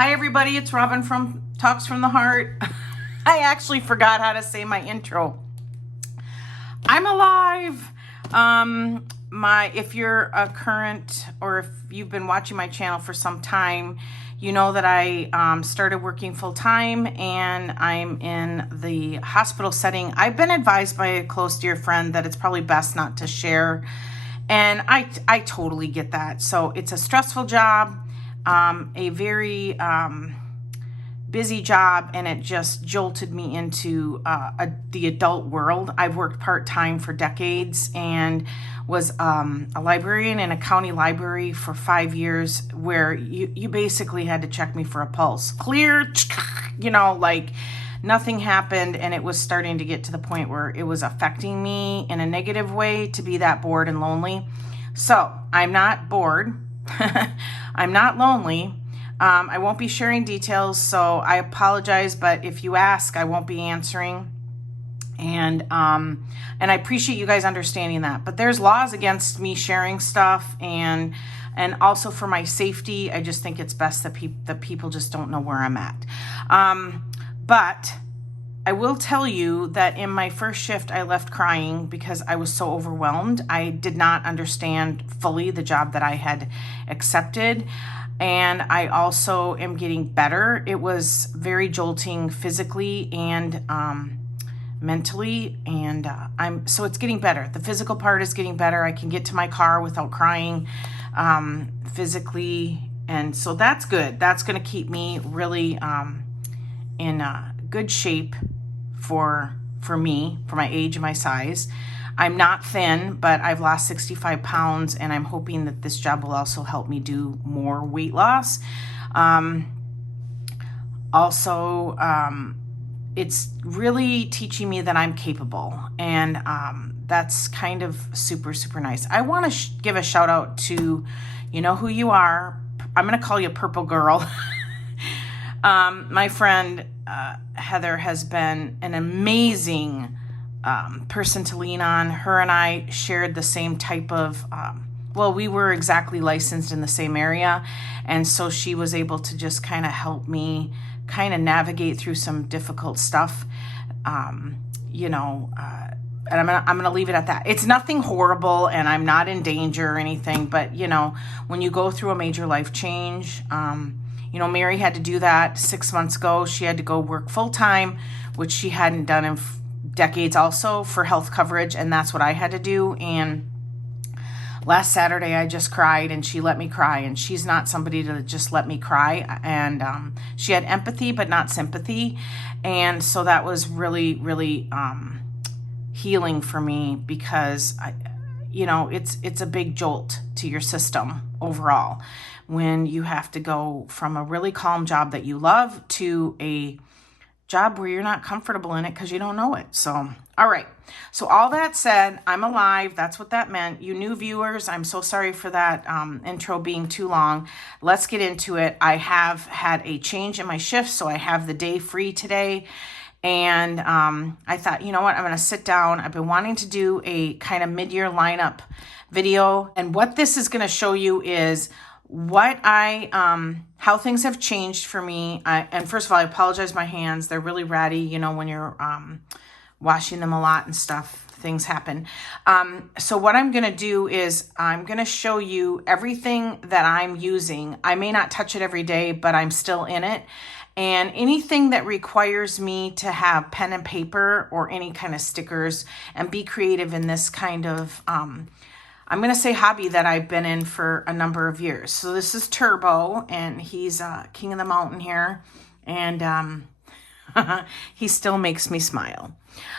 Hi everybody, it's Robin from Talks from the Heart. I actually forgot how to say my intro. I'm alive. If you're a current or if you've been watching my channel for some time, you know that I started working full-time and I'm in the hospital setting. I've been advised by a close dear friend that it's probably best not to share, and I totally get that. So it's a stressful job, a very busy job, and it just jolted me into the adult world. I've worked part-time for decades and was a librarian in a county library for 5 years, where you basically had to check me for a pulse. Clear, you know, like nothing happened, and it was starting to get to the point where it was affecting me in a negative way to be that bored and lonely. So I'm not bored. I'm not lonely. I won't be sharing details, so I apologize, but if you ask, I won't be answering. And I appreciate you guys understanding that. But there's laws against me sharing stuff, and also for my safety, I just think it's best that people just don't know where I'm at. But I will tell you that in my first shift, I left crying because I was so overwhelmed. I did not understand fully the job that I had accepted. And I also am getting better. It was very jolting physically and mentally, and so it's getting better. The physical part is getting better. I can get to my car without crying physically, and so that's good. That's going to keep me really in good shape for me, for my age and my size. I'm not thin, but I've lost 65 pounds, and I'm hoping that this job will also help me do more weight loss. It's really teaching me that I'm capable, and that's kind of super, super nice. I want to give a shout out to, you know who you are. I'm going to call you Purple Girl. My friend Heather has been an amazing person to lean on. Her and I shared the same type of, we were exactly licensed in the same area. And so she was able to just kind of help me kind of navigate through some difficult stuff, and I'm gonna leave it at that. It's nothing horrible, and I'm not in danger or anything, but when you go through a major life change, Mary had to do that 6 months ago. She had to go work full-time, which she hadn't done in decades also, for health coverage, and that's what I had to do. And last Saturday I just cried, and she let me cry, and she's not somebody to just let me cry, and she had empathy but not sympathy, and so that was really, really healing for me, because it's a big jolt to your system overall when you have to go from a really calm job that you love to a job where you're not comfortable in it because you don't know it. So, all right. So all that said, I'm alive. That's what that meant. You new viewers, I'm so sorry for that intro being too long. Let's get into it. I have had a change in my shift, so I have the day free today. And I thought, you know what? I'm going to sit down. I've been wanting to do a kind of mid-year lineup video. And what this is going to show you is what how things have changed for me. And first of all, I apologize, my hands, they're really ratty, when you're washing them a lot and stuff, things happen. So what I'm going to do is I'm going to show you everything that I'm using. I may not touch it every day, but I'm still in it. And anything that requires me to have pen and paper or any kind of stickers and be creative in this kind of I'm going to say hobby that I've been in for a number of years. So this is Turbo, and he's king of the mountain here, and he still makes me smile.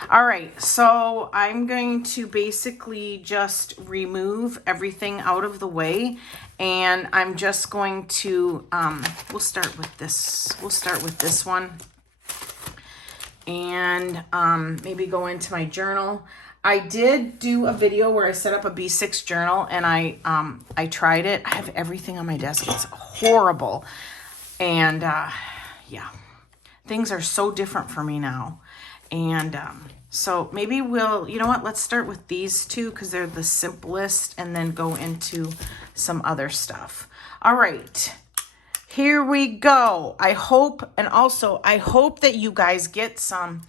All right, so I'm going to basically just remove everything out of the way, and I'm just going to, we'll start with this one, and maybe go into my journal. I did do a video where I set up a B6 journal, and I tried it. I have everything on my desk. It's horrible. And yeah, things are so different for me now. And so maybe you know what? Let's start with these two because they're the simplest, and then go into some other stuff. All right. here we go. I hope, and also I hope that you guys get some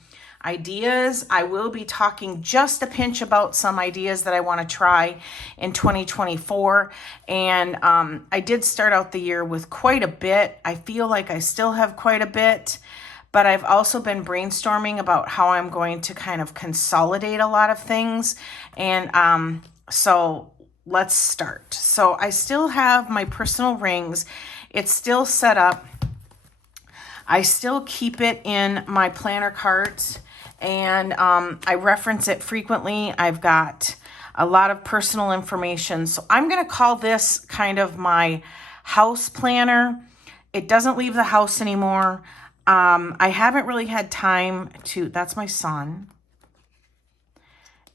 ideas. I will be talking just a pinch about some ideas that I want to try in 2024. And I did start out the year with quite a bit. I feel like I still have quite a bit, but I've also been brainstorming about how I'm going to kind of consolidate a lot of things. And so let's start. So I still have my personal rings. It's still set up. I still keep it in my planner cards, and I reference it frequently. I've got a lot of personal information. So I'm going to call this kind of my house planner. It doesn't leave the house anymore. I haven't really had time to, that's my son,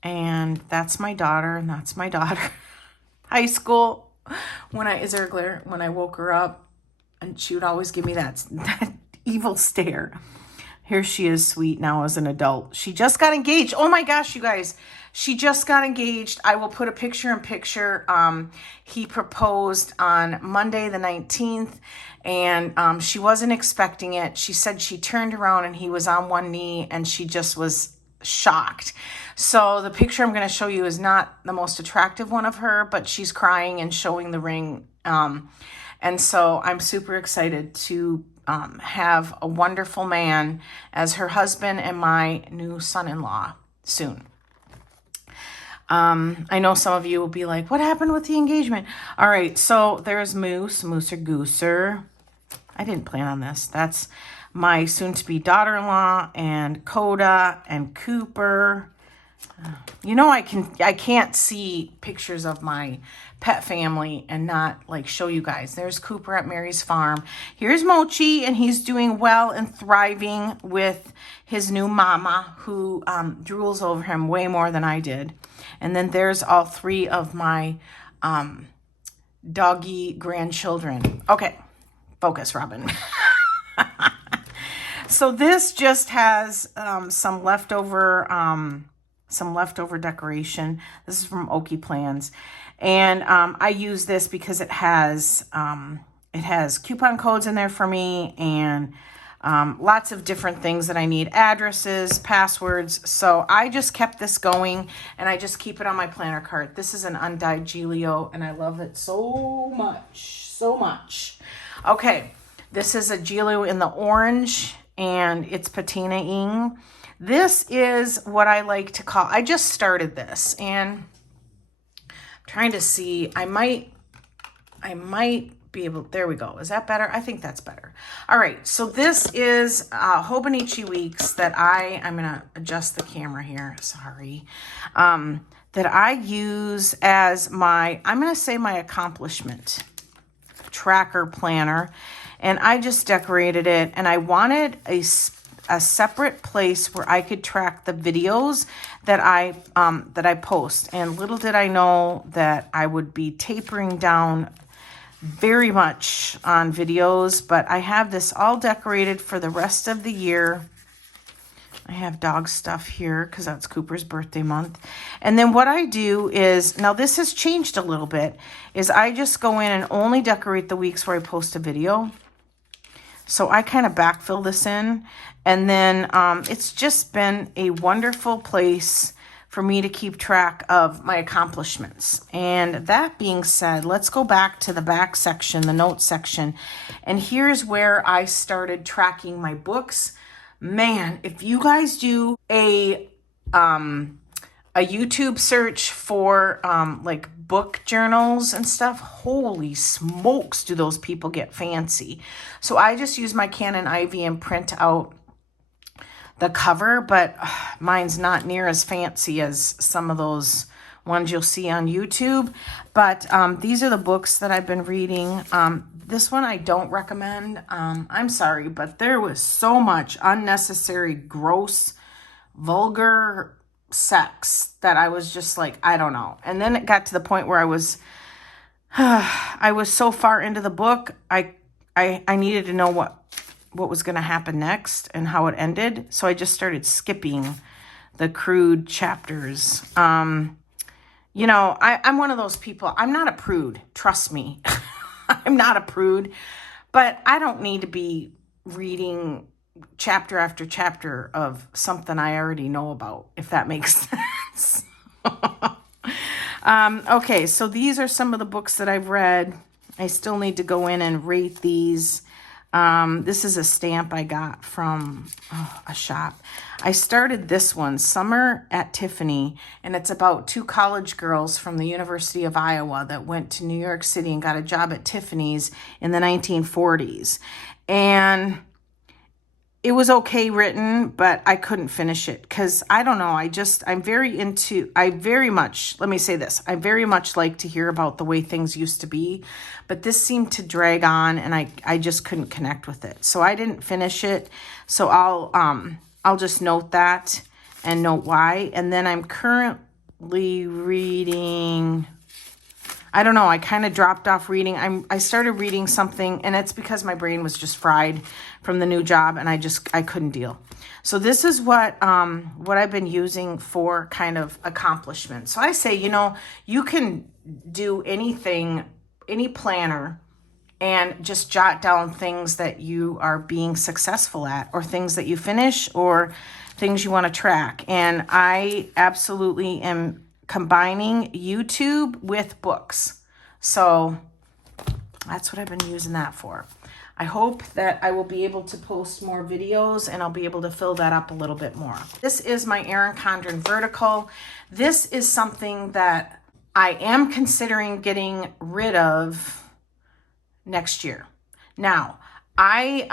and that's my daughter, and that's my daughter. High school, is there a glare? When I woke her up, and she would always give me that evil stare. Here she is, sweet, now as an adult. She just got engaged. Oh my gosh, you guys. She just got engaged. I will put a picture in picture. He proposed on Monday the 19th, and she wasn't expecting it. She said she turned around and he was on one knee, and she just was shocked. So the picture I'm going to show you is not the most attractive one of her, but she's crying and showing the ring. And so I'm super excited to have a wonderful man as her husband and my new son-in-law soon. I know some of you will be like, what happened with the engagement? All right, so there's Moose or Gooser. I didn't plan on this. That's my soon-to-be daughter-in-law, and Coda and Cooper. You know, I can't see pictures of my pet family and not like show you guys. There's Cooper at Mary's farm. Here's Mochi, and he's doing well and thriving with his new mama, who drools over him way more than I did. And then there's all three of my doggy grandchildren. Okay, focus, Robin. So this just has some leftover decoration. This is from Okie Plans, and I use this because it has coupon codes in there for me, and lots of different things that I need, addresses, passwords. So I just kept this going, and I just keep it on my planner card. This is an undyed Giglio, and I love it so much. Okay, this is a Giglio in the orange, and it's patina-ing. This is what I like to call, I just started this, and I'm trying to see, I might be able, there we go. Is that better? I think that's better. All right, so this is Hobonichi Weeks that I'm going to adjust the camera here, sorry, that I use as my, I'm going to say my accomplishment tracker planner, and I just decorated it, and I wanted a separate place where I could track the videos that I post. And little did I know that I would be tapering down very much on videos, but I have this all decorated for the rest of the year. I have dog stuff here because that's Cooper's birthday month. And then what I do is, now this has changed a little bit, is I just go in and only decorate the weeks where I post a video. So I kind of backfill this in, and then it's just been a wonderful place for me to keep track of my accomplishments. And that being said, let's go back to the back section, the notes section, and here's where I started tracking my books. Man, if you guys do a YouTube search for like book journals and stuff, holy smokes, do those people get fancy. So I just use my Canon Ivy and print out the cover, but mine's not near as fancy as some of those ones you'll see on YouTube. But these are the books that I've been reading. This one I don't recommend. I'm sorry, but there was so much unnecessary, gross, vulgar sex that I was just like, I don't know. And then it got to the point where I was so far into the book, I needed to know what was going to happen next and how it ended. So I just started skipping the crude chapters. You know, I'm one of those people. I'm not a prude. Trust me. I'm not a prude. But I don't need to be reading chapter after chapter of something I already know about, if that makes sense. Okay, so these are some of the books that I've read. I still need to go in and rate these. This is a stamp I got from a shop. I started this one, Summer at Tiffany, and it's about two college girls from the University of Iowa that went to New York City and got a job at Tiffany's in the 1940s. And it was okay written, but I couldn't finish it because I don't know. I very much, let me say this. I very much like to hear about the way things used to be, but this seemed to drag on and I just couldn't connect with it. So I didn't finish it. So I'll just note that and note why. And then I'm currently reading, I don't know, I kind of dropped off reading. I started reading something, and it's because my brain was just fried from the new job, and I couldn't deal. So this is what I've been using for kind of accomplishment. So I say, you can do anything, any planner, and just jot down things that you are being successful at, or things that you finish, or things you want to track. And I absolutely am combining YouTube with books. So that's what I've been using that for. I hope that I will be able to post more videos and I'll be able to fill that up a little bit more. This is my Erin Condren vertical. This is something that I am considering getting rid of next year. Now, I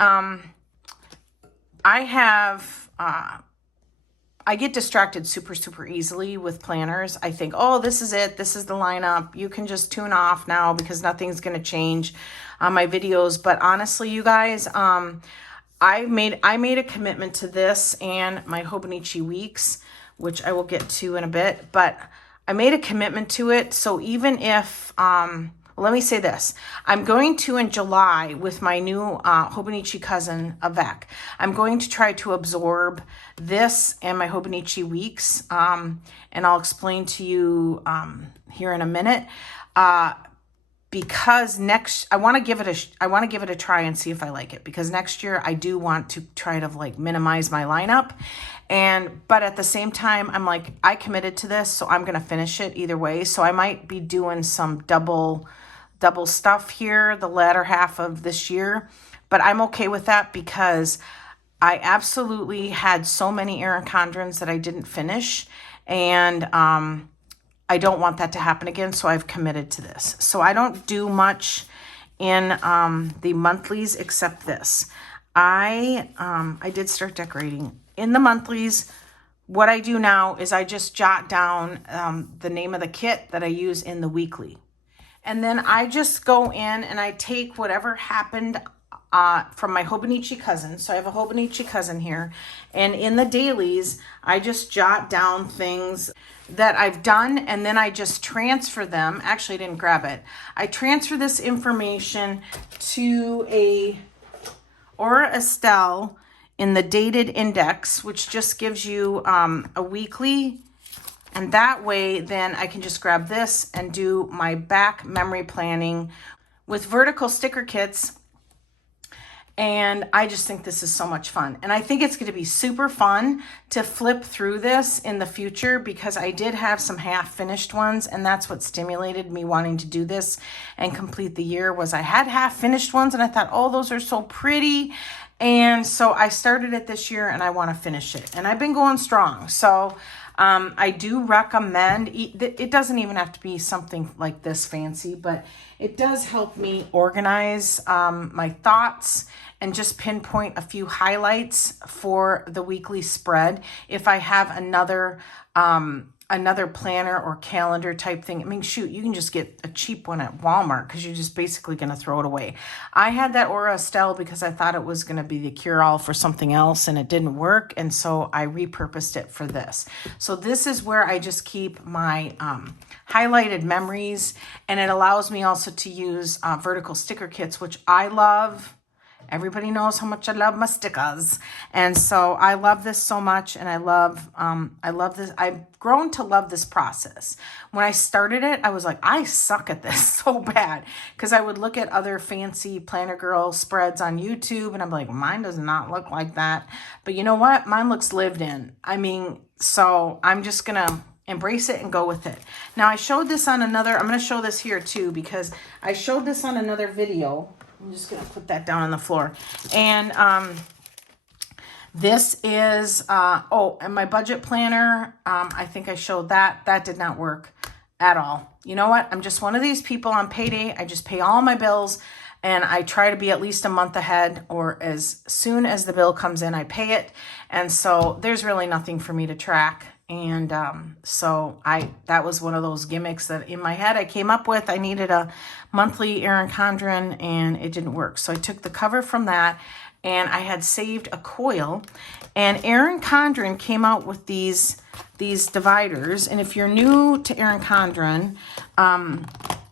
get distracted super easily with planners. I think, oh, this is it. This is the lineup. You can just tune off now because nothing's going to change on my videos. But honestly, you guys, I made a commitment to this and my Hobonichi weeks, which I will get to in a bit. But I made a commitment to it. So even if, let me say this. I'm going to, in July, with my new Hobonichi cousin, Avec, I'm going to try to absorb this and my Hobonichi weeks, and I'll explain to you here in a minute. Because I want to give it a try and see if I like it. Because next year I do want to try to minimize my lineup, but at the same time I'm like, I committed to this, so I'm gonna finish it either way. So I might be doing some double stuff here the latter half of this year, but I'm okay with that because I absolutely had so many Erin Condrens that I didn't finish, and I don't want that to happen again, so I've committed to this. So I don't do much in the monthlies except this. I did start decorating. In the monthlies, what I do now is I just jot down the name of the kit that I use in the weekly. And then I just go in and I take whatever happened from my Hobonichi cousin. So I have a Hobonichi cousin here. And in the dailies, I just jot down things that I've done, and then I just transfer them. Actually, I didn't grab it. I transfer this information to a Aura Estelle in the dated index, which just gives you a weekly. And that way, then I can just grab this and do my back memory planning with vertical sticker kits. And I just think this is so much fun. And I think it's going to be super fun to flip through this in the future, because I did have some half-finished ones, and that's what stimulated me wanting to do this and complete the year. Was I had half-finished ones, and I thought, oh, those are so pretty. And so I started it this year, and I want to finish it. And I've been going strong. So I do recommend, it doesn't even have to be something like this fancy, but it does help me organize my thoughts and just pinpoint a few highlights for the weekly spread. If I have another planner or calendar type thing, I mean, shoot, you can just get a cheap one at Walmart because you're just basically going to throw it away. I had that Aura Estelle because I thought it was going to be the cure-all for something else, and it didn't work, and so I repurposed it for this. So this is where I just keep my highlighted memories, and it allows me also to use vertical sticker kits, which I love. Everybody knows how much I love my stickers. And so I love this so much, and I love this. I've grown to love this process. When I started it, I was like, I suck at this so bad, because I would look at other fancy Planner Girl spreads on YouTube and I'm like, mine does not look like that. But you know what? Mine looks lived in. I mean, so I'm just going to embrace it and go with it. Now I showed this on another, I'm going to show this here too, because I showed this on another video. I'm just going to put that down on the floor. And this is, and my budget planner, I think I showed that. That did not work at all. You know what? I'm just one of these people on payday. I just pay all my bills, and I try to be at least a month ahead, or as soon as the bill comes in, I pay it. And so there's really nothing for me to track. And so that was one of those gimmicks that in my head I came up with. I needed a monthly Erin Condren, and it didn't work. So I took the cover from that, and I had saved a coil, and Erin Condren came out with these dividers. And if you're new to Erin Condren,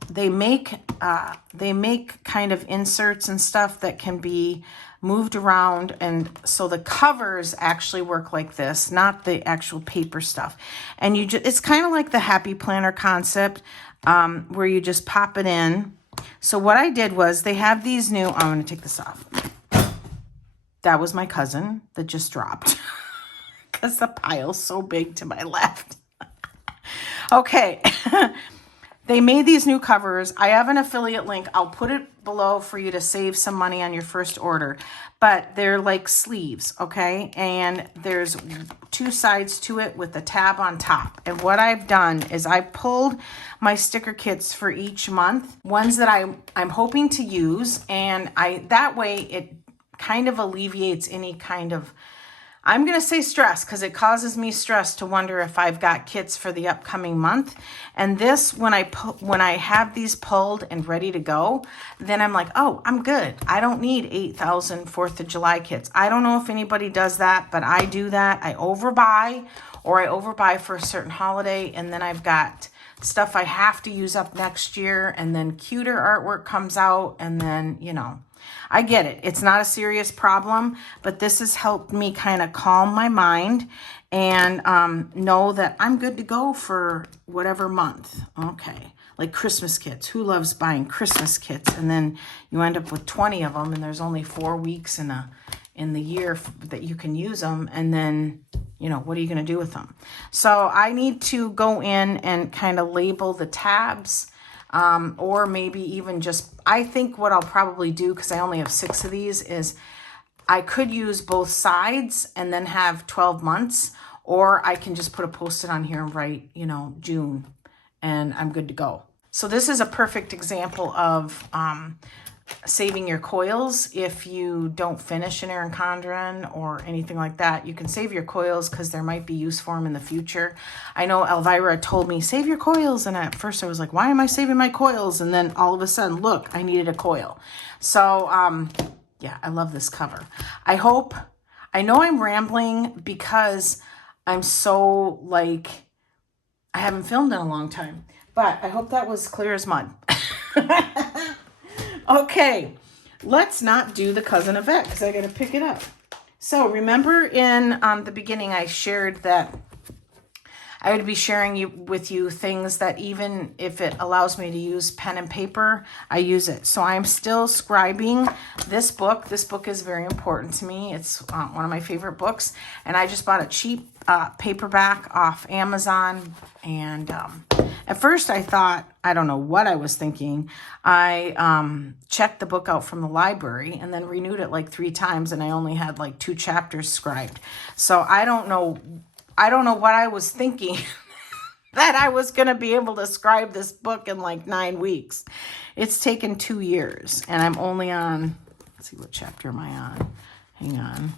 they make kind of inserts and stuff that can be moved around, and so the covers actually work like this, not the actual paper stuff. And it's kind of like the Happy Planner concept, where you just pop it in. So what I did was, they have these new, I'm going to take this off. That was my cousin that just dropped because the pile's so big to my left. Okay. They made these new covers. I have an affiliate link. I'll put it below for you to save some money on your first order. But they're like sleeves, okay? And there's two sides to it with a tab on top. And what I've done is I pulled my sticker kits for each month, ones that I'm hoping to use, and that way it kind of alleviates any kind of, I'm going to say stress, because it causes me stress to wonder if I've got kits for the upcoming month. And this, when I have these pulled and ready to go, then I'm like, oh, I'm good. I don't need 8,000 4th of July kits. I don't know if anybody does that, but I do that. I overbuy, or I overbuy for a certain holiday, and then I've got stuff I have to use up next year, and then cuter artwork comes out, and then, you know. I get it. It's not a serious problem, but this has helped me kind of calm my mind and know that I'm good to go for whatever month. Okay. Like Christmas kits. Who loves buying Christmas kits? And then you end up with 20 of them, and there's only 4 weeks in the year that you can use them. And then, you know, what are you going to do with them? So I need to go in and kind of label the tabs. Or maybe even just, I think what I'll probably do, because I only have 6 of these, is I could use both sides and then have 12 months, or I can just put a Post-it on here and write, you know, June, and I'm good to go. So this is a perfect example of saving your coils. If you don't finish an Erin Condren or anything like that, you can save your coils, because there might be use for them in the future. I know Elvira told me, save your coils, and at first I was like, why am I saving my coils? And then all of a sudden, look, I needed a coil. So yeah, I love this cover. I know I'm rambling because I'm so like, I haven't filmed in a long time, but I hope that was clear as mud. Okay, let's not do the Cousin Yvette, because I got to pick it up. So remember in the beginning, I shared that I would be sharing with you things that even if it allows me to use pen and paper, I use it. So I'm still scribing this book. This book is very important to me. It's one of my favorite books. And I just bought a cheap paperback off Amazon. And at first I thought, I don't know what I was thinking. I checked the book out from the library and then renewed it like 3 times. And I only had like 2 chapters scribed. So I don't know what I was thinking that I was going to be able to scribe this book in like 9 weeks. It's taken 2 years, and I'm only on, let's see, what chapter am I on? Hang on.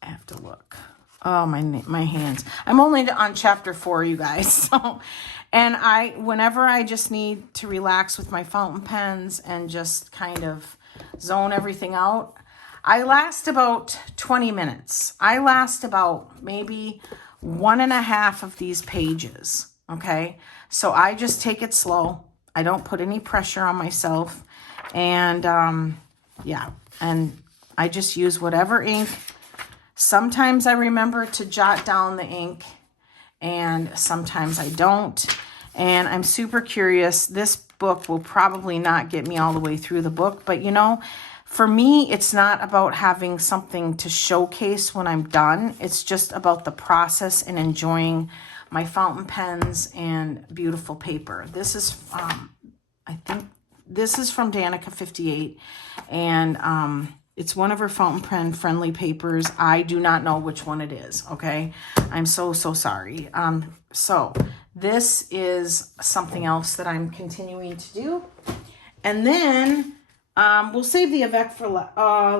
I have to look. Oh, my hands. I'm only on chapter 4, you guys. So, and whenever I just need to relax with my fountain pens and just kind of zone everything out, I last about 20 minutes. I last about maybe 1.5 of these pages, okay? So I just take it slow. I don't put any pressure on myself. And yeah, and I just use whatever ink. Sometimes I remember to jot down the ink, and sometimes I don't. And I'm super curious. This book will probably not get me all the way through the book, but you know, for me, it's not about having something to showcase when I'm done. It's just about the process and enjoying my fountain pens and beautiful paper. This is, I think this is from Danica 58, and it's one of her fountain pen friendly papers. I do not know which one it is, okay? I'm so sorry. So this is something else that I'm continuing to do. And then we'll save the avec for,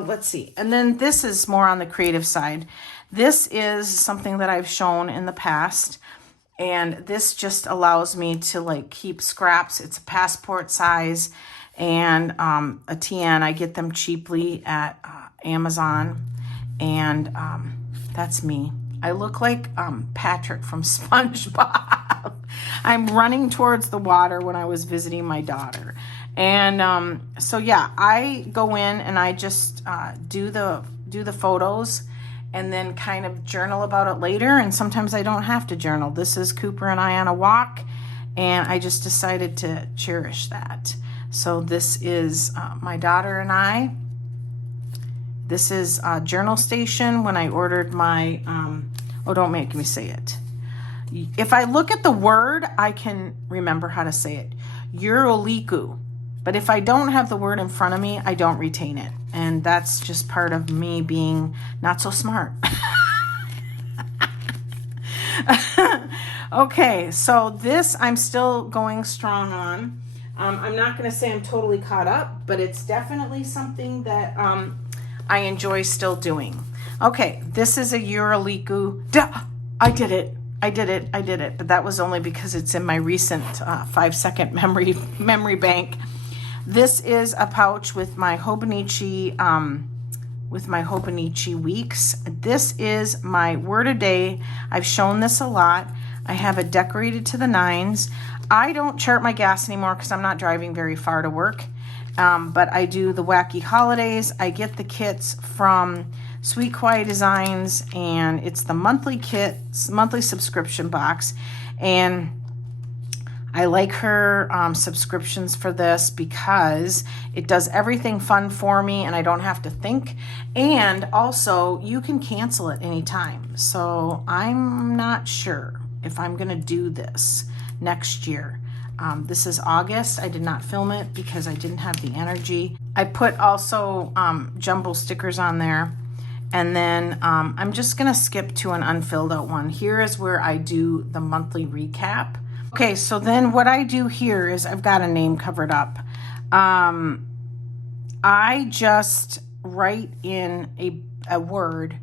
let's see. And then this is more on the creative side. This is something that I've shown in the past. And this just allows me to like keep scraps. It's a passport size and a TN. I get them cheaply at Amazon. And that's me. I look like Patrick from SpongeBob. I'm running towards the water when I was visiting my daughter. And so yeah, I go in and I just do the photos and then kind of journal about it later. And sometimes I don't have to journal. This is Cooper and I on a walk, and I just decided to cherish that. So this is my daughter and I. This is Journal Station when I ordered my, oh, don't make me say it. If I look at the word, I can remember how to say it. Euroliku. But if I don't have the word in front of me, I don't retain it. And that's just part of me being not so smart. Okay, so this I'm still going strong on. I'm not going to say I'm totally caught up, but it's definitely something that I enjoy still doing. Okay, this is a Euroliku. I did it. But that was only because it's in my recent 5-second memory bank. This is a pouch with my Hobonichi weeks. This is my word a day. I've shown this a lot. I have it decorated to the nines. I don't chart my gas anymore because I'm not driving very far to work. But I do the wacky holidays. I get the kits from Sweet Quiet Designs, and it's the monthly subscription box. And I like her subscriptions for this because it does everything fun for me and I don't have to think. And also you can cancel it anytime. So I'm not sure if I'm going to do this next year. This is August. I did not film it because I didn't have the energy. I put also jumbo stickers on there. And then I'm just going to skip to an unfilled out one. Here is where I do the monthly recap. Okay, so then what I do here is I've got a name covered up. I just write in a word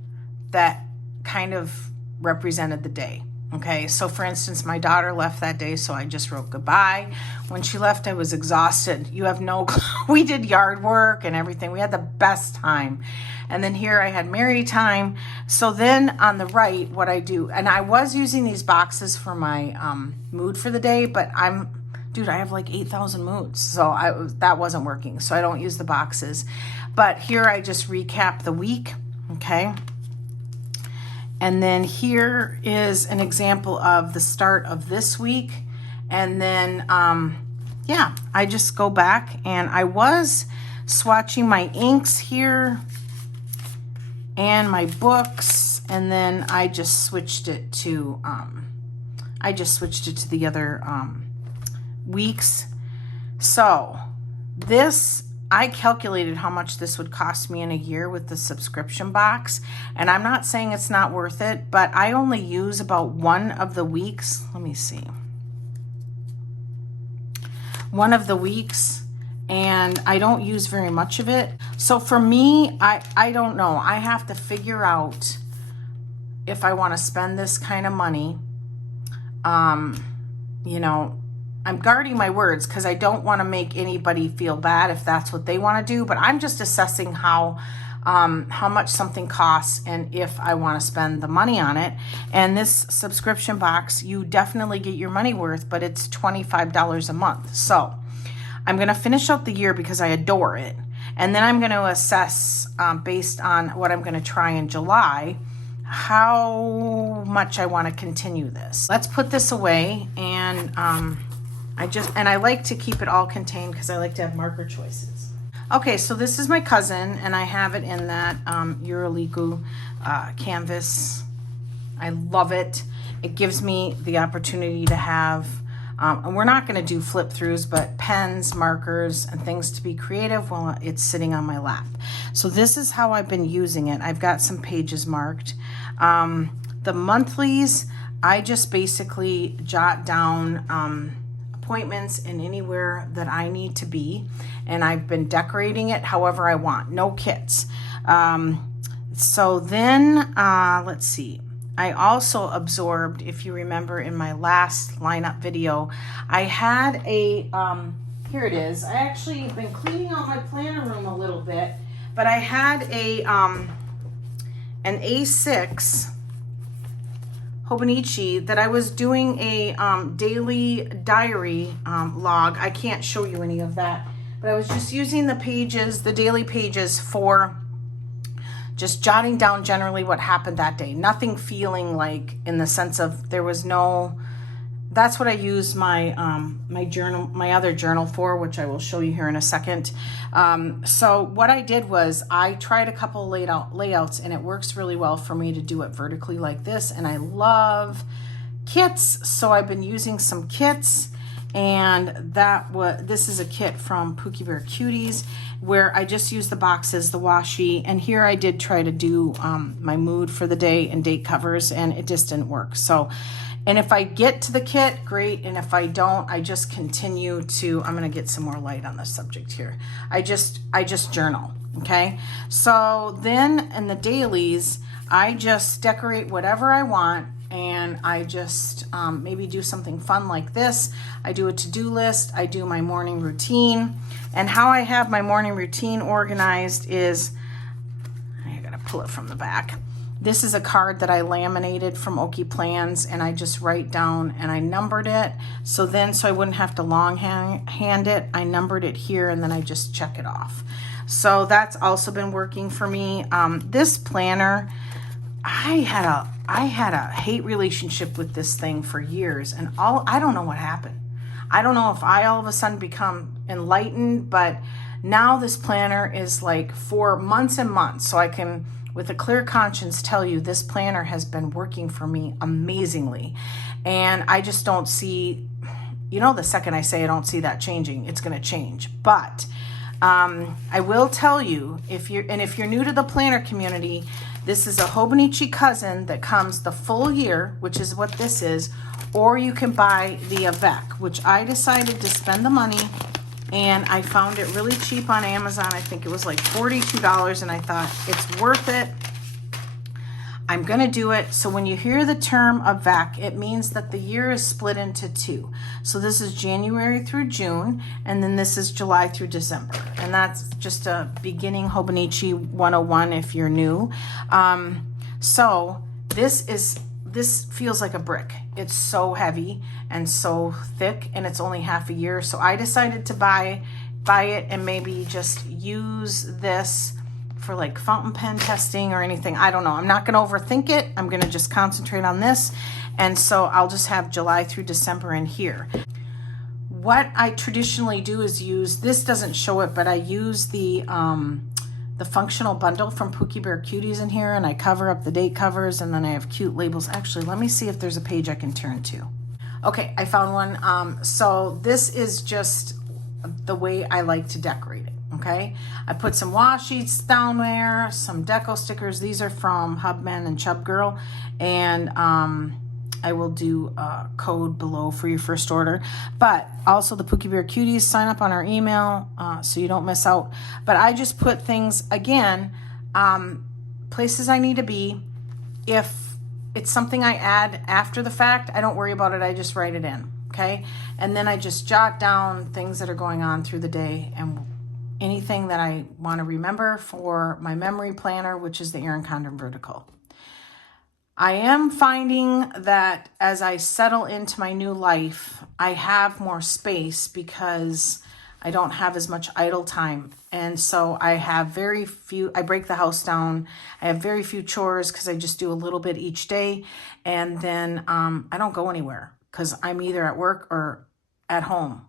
that kind of represented the day. Okay, so for instance, my daughter left that day, so I just wrote goodbye. When she left, I was exhausted. You have no clue. We did yard work and everything. We had the best time. And then here I had Mary time. So then on the right, what I do, and I was using these boxes for my mood for the day, but I have like 8,000 moods. So that wasn't working. So I don't use the boxes. But here I just recap the week, okay? And then here is an example of the start of this week. And then, yeah, I just go back and I was swatching my inks here and my books. And then I just switched it to, the other weeks. So this, I calculated how much this would cost me in a year with the subscription box. And I'm not saying it's not worth it, but I only use about one of the weeks. Let me see. One of the weeks, and I don't use very much of it. So for me, I don't know. I have to figure out if I want to spend this kind of money. You know, I'm guarding my words because I don't want to make anybody feel bad if that's what they want to do, but I'm just assessing how much something costs and if I want to spend the money on it. And this subscription box, you definitely get your money worth, but it's $25 a month. So I'm going to finish out the year because I adore it. And then I'm going to assess based on what I'm going to try in July, how much I want to continue this. Let's put this away. And I like to keep it all contained because I like to have marker choices. Okay, so this is my cousin, and I have it in that Euroliku canvas. I love it. It gives me the opportunity to have, and we're not going to do flip throughs, but pens, markers, and things to be creative while it's sitting on my lap. So this is how I've been using it. I've got some pages marked. The monthlies, I just basically jot down appointments and anywhere that I need to be, and I've been decorating it however I want. No kits. So then let's see. I also absorbed, if you remember in my last lineup video, I had a, here it is. I actually have been cleaning out my planner room a little bit, but I had a, an A6 Hobonichi that I was doing a daily diary log. I can't show you any of that, but I was just using the pages, the daily pages for just jotting down generally what happened that day. Nothing feeling like in the sense of there was no, that's what I use my my journal, my other journal for, which I will show you here in a second. So what I did was I tried a couple layouts, and it works really well for me to do it vertically like this. And I love kits, so I've been using some kits. And this is a kit from Pookie Bear Cuties, where I just use the boxes, the washi, and here I did try to do my mood for the day and date covers, and it just didn't work. So, and if I get to the kit, great, and if I don't, I just continue to, I'm gonna get some more light on the subject here. I just journal, okay? So then in the dailies, I just decorate whatever I want, and I just maybe do something fun like this. I do a to-do list. I do my morning routine. And how I have my morning routine organized is, I gotta pull it from the back. This is a card that I laminated from Oki Plans, and I just write down, and I numbered it. So I wouldn't have to longhand it. I numbered it here, and then I just check it off. So that's also been working for me. This planner, I had a hate relationship with this thing for years, and I don't know what happened. I don't know if I all of a sudden become enlightened, but now this planner is like for months and months. So I can, with a clear conscience, tell you this planner has been working for me amazingly. And I just don't see, the second I say I don't see that changing, it's going to change. But I will tell you, if you're new to the planner community, this is a Hobonichi cousin that comes the full year, which is what this is, or you can buy the Avec, which I decided to spend the money, and I found it really cheap on Amazon. I think it was like $42, and I thought it's worth it. I'm gonna do it. So when you hear the term Avec, it means that the year is split into two. So this is January through June, and then this is July through December. And that's just a beginning Hobonichi 101 if you're new. So this feels like a brick. It's so heavy and so thick, and it's only half a year. So I decided to buy it and maybe just use this for like fountain pen testing or anything. I don't know. I'm not going to overthink it. I'm going to just concentrate on this. And so I'll just have July through December in here. What I traditionally do is use, this doesn't show it, but I use the functional bundle from Pookie Bear Cuties in here, and I cover up the date covers, and then I have cute labels. Actually, let me see if there's a page I can turn to. Okay, I found one. So this is just the way I like to decorate it. Okay, I put some washi down there, some deco stickers. These are from Hubman and Chub Girl, and I will do a code below for your first order. But also the Pookie Bear Cuties, sign up on our email so you don't miss out. But I just put things, again, places I need to be. If it's something I add after the fact, I don't worry about it. I just write it in, okay? And then I just jot down things that are going on through the day and anything that I want to remember for my memory planner, which is the Erin Condren Vertical. I am finding that as I settle into my new life, I have more space because I don't have as much idle time. And so I have very few, I break the house down. I have very few chores because I just do a little bit each day. And then I don't go anywhere because I'm either at work or at home,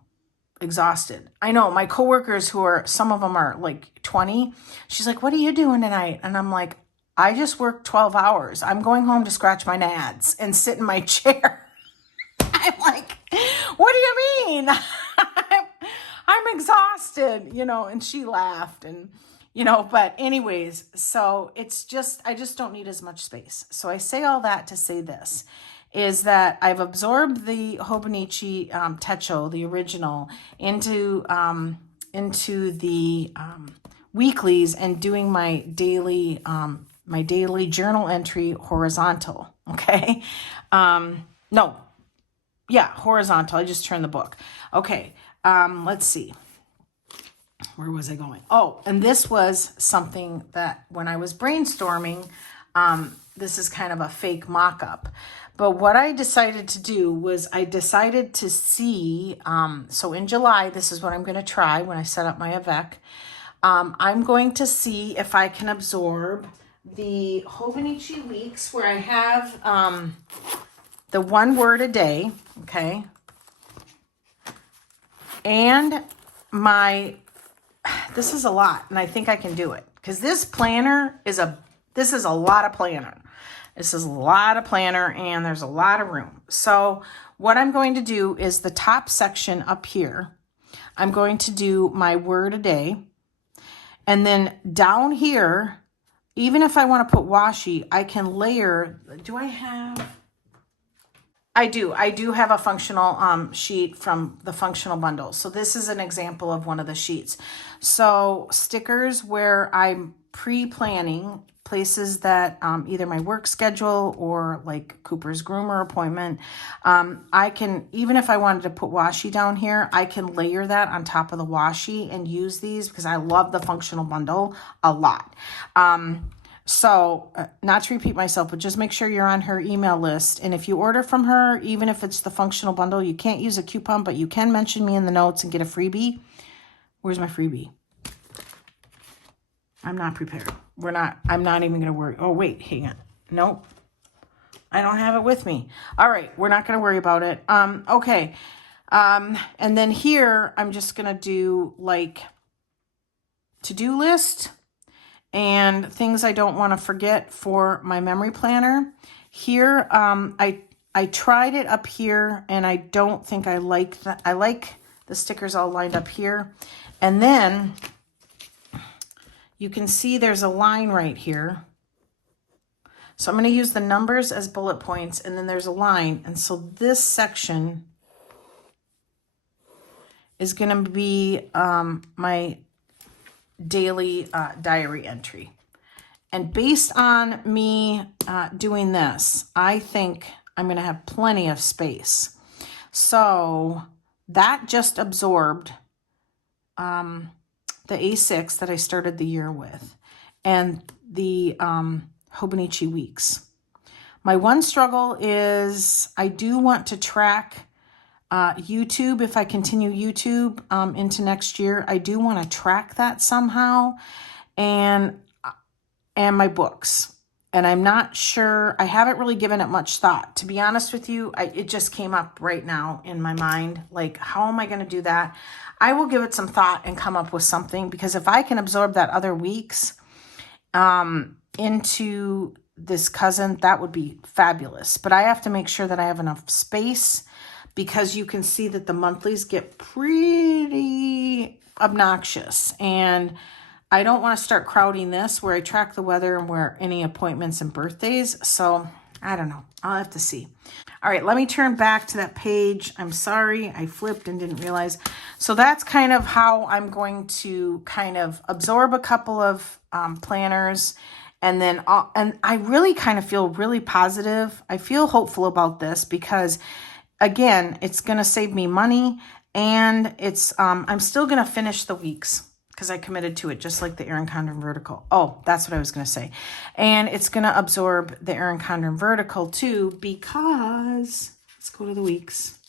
exhausted. I know my coworkers who are, some of them are like 20. She's like, what are you doing tonight? And I'm like, I just worked 12 hours. I'm going home to scratch my nads and sit in my chair. I'm like, what do you mean? I'm exhausted, you know, and she laughed and, you know, but anyways, so it's just, I just don't need as much space. So I say all that to say this, is that I've absorbed the Hobonichi Techo, the original, into the weeklies and doing my daily journal entry horizontal. Okay. No. Yeah. Horizontal. I just turned the book. Okay. Let's see. Where was I going? Oh, and this was something that when I was brainstorming, this is kind of a fake mock-up. But what I decided to do was I decided to see, so in July, this is what I'm going to try when I set up my avec. I'm going to see if I can absorb the Hobonichi weeks where I have the 1 word a day, okay? And this is a lot, and I think I can do it. Because this planner is this is a lot of planner. This is a lot of planner, and there's a lot of room. So what I'm going to do is the top section up here, I'm going to do my word a day. And then down here, even if I want to put washi, I can layer. Do I have? I do have a functional sheet from the functional bundle. So this is an example of one of the sheets. So stickers where I'm pre-planning places that either my work schedule or like Cooper's groomer appointment. I can, even if I wanted to put washi down here, I can layer that on top of the washi and use these because I love the functional bundle a lot. So not to repeat myself, but just make sure you're on her email list. And if you order from her, even if it's the functional bundle, you can't use a coupon, but you can mention me in the notes and get a freebie. Where's my freebie? I'm not prepared. I'm not even going to worry. Oh, wait, hang on. Nope. I don't have it with me. All right. We're not going to worry about it. Okay. And then here, I'm just going to do like to-do list and things I don't want to forget for my memory planner. Here, I tried it up here, and I don't think I like that. I like the stickers all lined up here. And then you can see there's a line right here. So I'm going to use the numbers as bullet points, and then there's a line. And so this section is going to be my daily diary entry. And based on me doing this, I think I'm going to have plenty of space. So that just absorbed the A6 that I started the year with and the Hobonichi weeks. My one struggle is I do want to track YouTube. If I continue YouTube into next year, I do want to track that somehow, and my books. And I'm not sure, I haven't really given it much thought. To be honest with you, it just came up right now in my mind. Like, how am I going to do that? I will give it some thought and come up with something, because if I can absorb that other weeks into this cousin, that would be fabulous. But I have to make sure that I have enough space, because you can see that the monthlies get pretty obnoxious. And I don't want to start crowding this where I track the weather and where any appointments and birthdays. So I don't know. I'll have to see. All right, let me turn back to that page. I'm sorry, I flipped and didn't realize. So that's kind of how I'm going to kind of absorb a couple of planners. And then and I really kind of feel really positive. I feel hopeful about this because, again, it's going to save me money, and it's I'm still going to finish the weeks because I committed to it, just like the Erin Condren vertical. Oh, that's what I was going to say. And it's going to absorb the Erin Condren vertical too, because let's go to the weeks.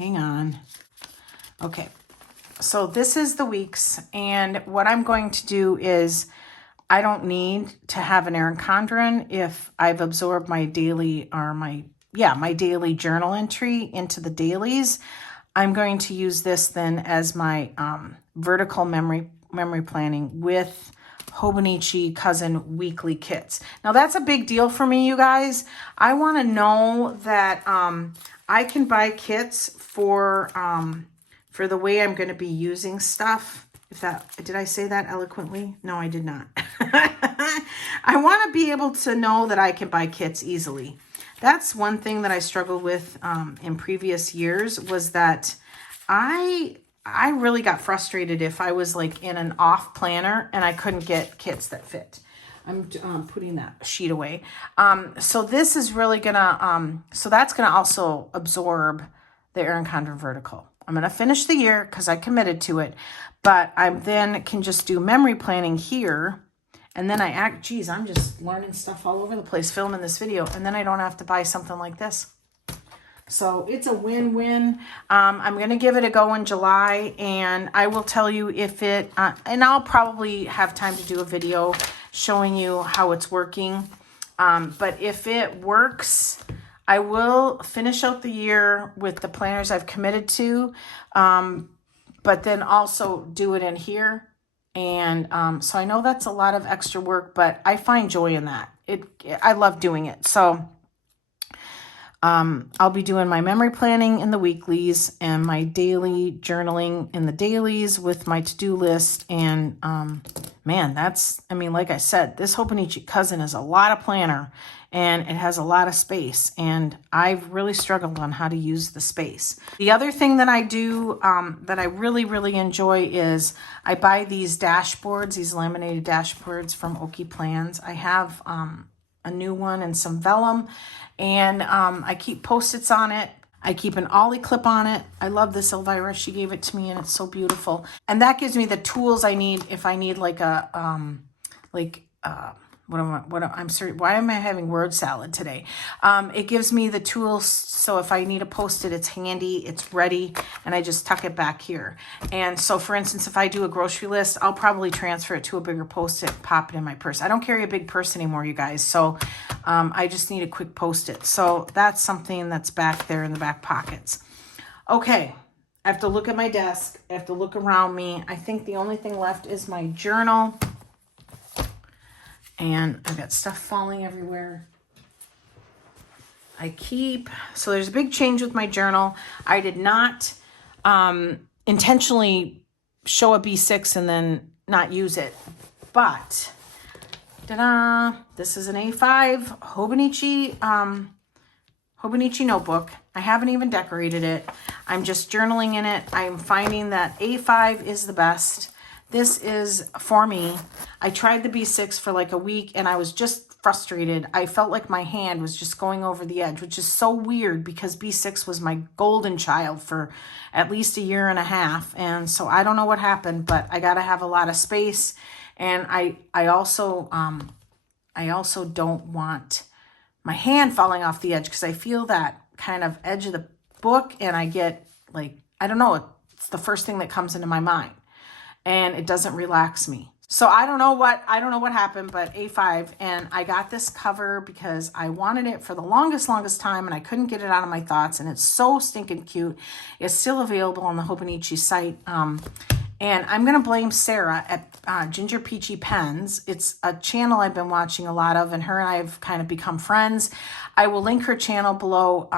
hang on. Okay, so this is the weeks, and what I'm going to do is I don't need to have an Erin Condren if I've absorbed my daily or my daily journal entry into the dailies. I'm going to use this then as my vertical memory planning with Hobonichi Cousin weekly kits. Now that's a big deal for me, you guys. I want to know that I can buy kits for the way I'm going to be using stuff. Did I say that eloquently? No, I did not. I want to be able to know that I can buy kits easily. That's one thing that I struggled with in previous years, was that I really got frustrated if I was like in an off planner and I couldn't get kits that fit. I'm putting that sheet away. So this is really gonna, so that's gonna also absorb the Erin Condren vertical. I'm gonna finish the year because I committed to it, but I then can just do memory planning here. And then I'm just learning stuff all over the place, filming this video, and then I don't have to buy something like this. So it's a win-win. I'm going to give it a go in July, and I will tell you if it, and I'll probably have time to do a video showing you how it's working. But if it works, I will finish out the year with the planners I've committed to, but then also do it in here. And so I know that's a lot of extra work, but I find joy in that. I love doing it. So I'll be doing my memory planning in the weeklies and my daily journaling in the dailies with my to-do list. And man, like I said, this Hobonichi Cousin is a lot of planner and it has a lot of space. And I've really struggled on how to use the space. The other thing that I do that I really, really enjoy is I buy these dashboards, these laminated dashboards from Oki Plans. I have a new one and some vellum, and I keep Post-its on it. I keep an ollie clip on it. I love this Elvira. She gave it to me and it's so beautiful. And that gives me the tools I need if I need like why am I having word salad today? It gives me the tools, so if I need a Post-it, it's handy, it's ready, and I just tuck it back here. And so, for instance, if I do a grocery list, I'll probably transfer it to a bigger Post-it, pop it in my purse. I don't carry a big purse anymore, you guys, so I just need a quick Post-it. So that's something that's back there in the back pockets. Okay, I have to look at my desk. I have to look around me. I think the only thing left is my journal. And I've got stuff falling everywhere. So there's a big change with my journal. I did not intentionally show a B6 and then not use it. But, ta-da, this is an A5 Hobonichi notebook. I haven't even decorated it. I'm just journaling in it. I'm finding that A5 is the best. This is for me. I tried the B6 for like a week and I was just frustrated. I felt like my hand was just going over the edge, which is so weird because B6 was my golden child for at least a year and a half. And so I don't know what happened, but I got to have a lot of space. And I also don't want my hand falling off the edge because I feel that kind of edge of the book and I get like, I don't know, it's the first thing that comes into my mind. And it doesn't relax me. So I don't know what happened, but A5, and I got this cover because I wanted it for the longest time and I couldn't get it out of my thoughts, and it's so stinking cute. It's still available on the Hobonichi site. And I'm going to blame Sarah at Ginger Peachy Pens. It's a channel I've been watching a lot of, and her and I have kind of become friends. I will link her channel below.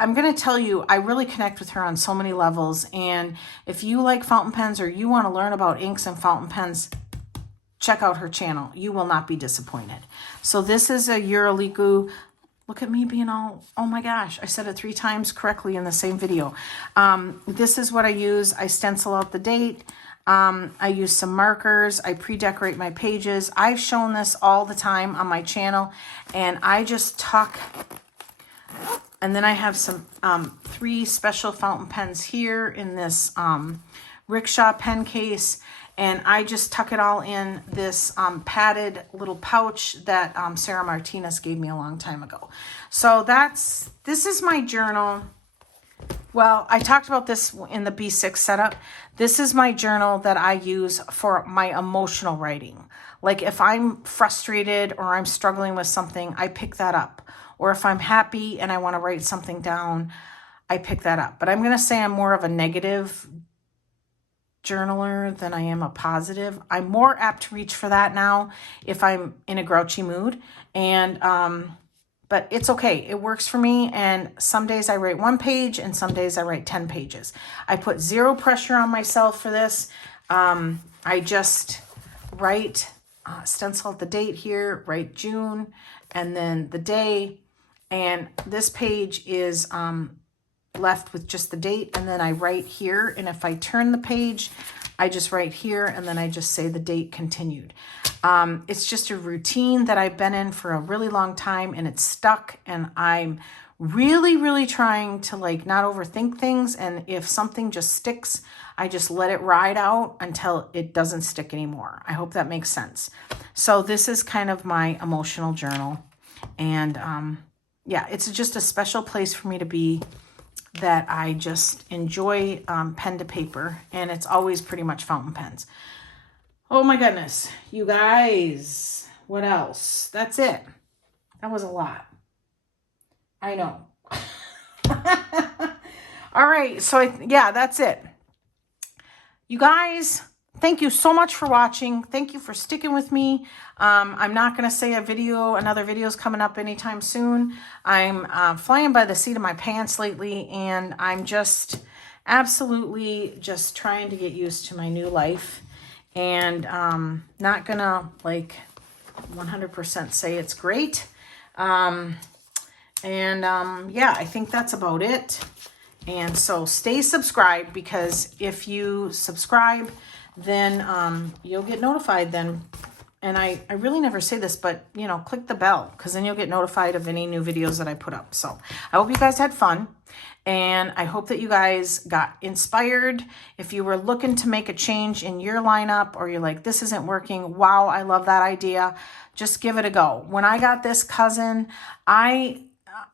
I'm going to tell you, I really connect with her on so many levels. And if you like fountain pens or you want to learn about inks and fountain pens, check out her channel. You will not be disappointed. So this is a Euroliku. Look at me being all, oh my gosh, I said it 3 times correctly in the same video. This is what I use. I stencil out the date. I use some markers. I pre-decorate my pages. I've shown this all the time on my channel, and I just tuck. And then I have some 3 special fountain pens here in this rickshaw pen case. And I just tuck it all in this padded little pouch that Sarah Martinez gave me a long time ago. So this is my journal. Well, I talked about this in the B6 setup. This is my journal that I use for my emotional writing. Like if I'm frustrated or I'm struggling with something, I pick that up. Or if I'm happy and I want to write something down, I pick that up. But I'm going to say I'm more of a negative journaler than I am a positive. I'm more apt to reach for that now if I'm in a grouchy mood. And, but it's okay. It works for me. And some days I write 1 page and some days I write 10 pages. I put zero pressure on myself for this. I just write, stencil the date here, write June, and then the day. And this page is left with just the date, and then I write here. And if I turn the page, I just write here, and then I just say the date continued. It's just a routine that I've been in for a really long time, and it's stuck, and I'm really, really trying to like not overthink things. And if something just sticks, I just let it ride out until it doesn't stick anymore. I hope that makes sense. So this is kind of my emotional journal. And yeah, it's just a special place for me to be, that I just enjoy pen to paper, and it's always pretty much fountain pens. Oh my goodness, you guys, what else? That's it. That was a lot. I know. All right, so yeah, that's it. You guys, thank you so much for watching. Thank you for sticking with me. I'm not going to say another video is coming up anytime soon. I'm flying by the seat of my pants lately, and I'm just absolutely just trying to get used to my new life, and not going to like 100% say it's great. Yeah, I think that's about it. And so stay subscribed, because if you subscribe, then you'll get notified then. And I really never say this, but you know, click the bell, because then you'll get notified of any new videos that I put up. So I hope you guys had fun, and I hope that you guys got inspired. If you were looking to make a change in your lineup, or you're like, this isn't working, wow, I love that idea, just give it a go. When I got this cousin,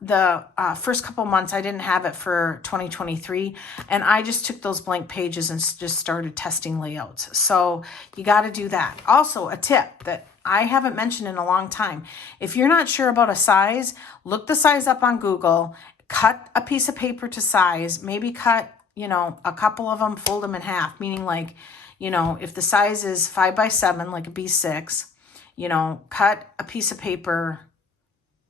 the first couple months I didn't have it for 2023, and I just took those blank pages and just started testing layouts. So you got to do that. Also, a tip that I haven't mentioned in a long time: if you're not sure about a size, look the size up on Google, cut a piece of paper to size, maybe cut, you know, a couple of them, fold them in half, meaning like, you know, if the size is 5x7, like a B6, you know, cut a piece of paper,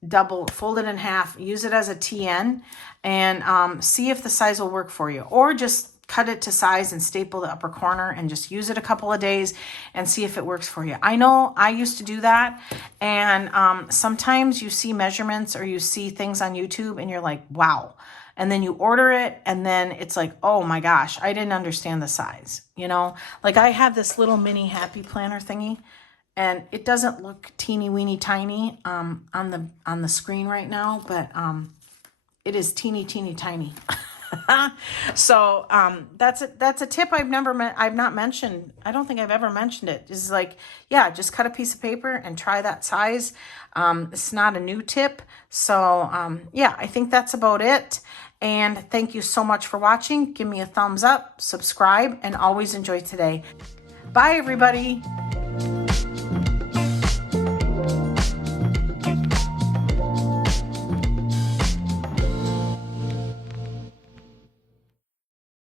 double, fold it in half, use it as a TN, and see if the size will work for you. Or just cut it to size and staple the upper corner and just use it a couple of days and see if it works for you. I know I used to do that, and sometimes you see measurements or you see things on YouTube and you're like, wow. And then you order it, and then it's like, oh my gosh, I didn't understand the size. You know, like I have this little mini happy planner thingy, and it doesn't look teeny weeny tiny on the screen right now, but it is teeny tiny. So that's a tip I've not mentioned. I don't think I've ever mentioned it. Is like, yeah, just cut a piece of paper and try that size. It's not a new tip. So yeah, I think that's about it. And thank you so much for watching. Give me a thumbs up, subscribe, and always enjoy today. Bye, everybody.